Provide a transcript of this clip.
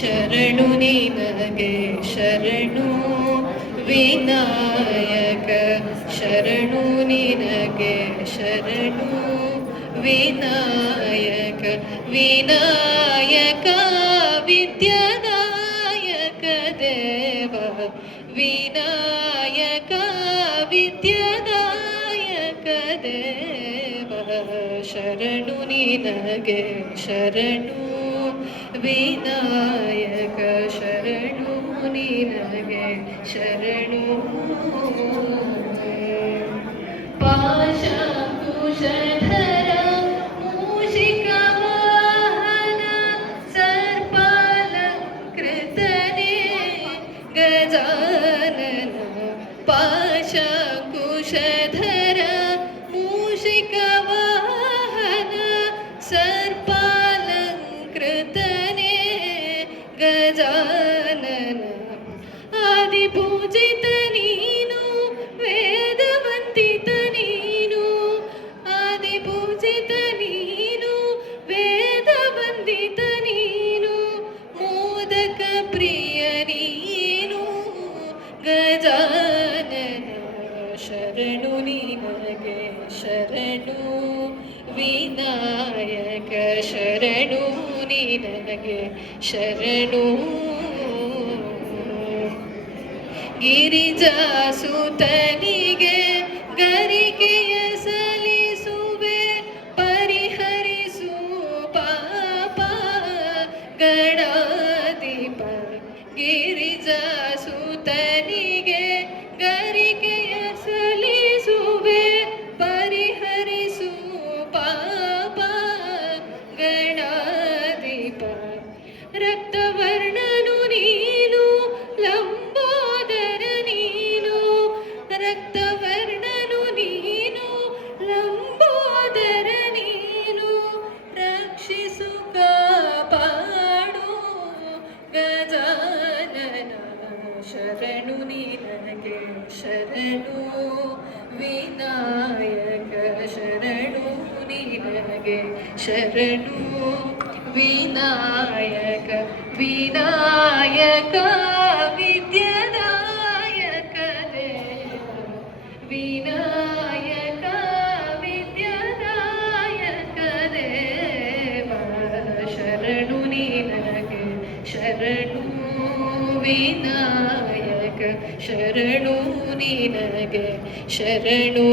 ಶರಣು ನಿನಗೆ ಶರಣು ವಿನಾಯಕ ಶರಣು ನಿನಗೆ ಶರಣು ವಿನಾಯಕ ವಿನಾಯಕ ವಿದ್ಯಾದಾಯಕ ದೇವ ವಿನಾಯಕ ವಿದ್ಯಾದಾಯಕ ದೇವ ಶರಣು ನಿನಗೆ ಶರಣು ವಿನಾಯಕ ಶರಣು ನಿನಗೆ ಶರಣು ಪಾಶಕುಶಧರ ಮೂಷಿಕ ವಾಹನ ಸರ್ಪಾಲಂಕೃತನೇ ಗಜಾನನ ಪಾಶಕುಶಧರ ಮೂಷಿಕ ವಾಹನ ಸರ್ಪಾಲಂಕೃತನೇ ಗಜಾನನ ಆದಿಪೂಜಿತ ನೀನು ವೇದವಂತಿತ ನೀನು ಆದಿಪೂಜಿತ ನೀನು ವೇದವಂದಿತ ನೀನು ಮೋದಕ ಪ್ರಿಯ ನೀನು ಗಜಾನನ ಶರಣು ನಿನಗೆ ಶರಣು ವಿನಾಯಕ ಶರಣು ನಿನಗೆ ಶರಣು ಗಿರಿಜಾಸುತನಿಗೆ ಗರಿಕೆಯ ಸಲ್ಲಿಸುವೆ ಪರಿಹರಿಸು ಪಾಪ ಗಣಾಧಿಪ ಗಿರಿಜಾಸುತನಿಗೆ ಗರಿಕೆಯ ಸಲ್ಲಿಸುವೆ ಪರಿಹರಿಸು ಪಾಪ ಗಣಾಧಿಪ ರಕ್ತವರ್ಣನು ನೀನು ಲಂಬೋದರ ನೀನು ರಕ್ತವರ್ಣನು ನೀನು ಲಂಬೋದರ ನೀನು ರಕ್ಷಿಸು ಕಾಪಾಡು ಗಜಾನನ ಶರಣು ನಿನಗೆ ಶರಣು ವಿನಾಯಕ ಶರಣು ನಿನಗೆ ಶರಣು ವಿನಾಯಕ ವಿನಾಯಕ ವಿದ್ಯಾದಾಯಕ ದೇವ ವಿನಾಯಕ ವಿದ್ಯಾದಾಯಕ ದೇವ ಶರಣು ನಿನಗೆ ಶರಣು ವಿನಾಯಕ ಶರಣು ನಿನಗೆ ಶರಣು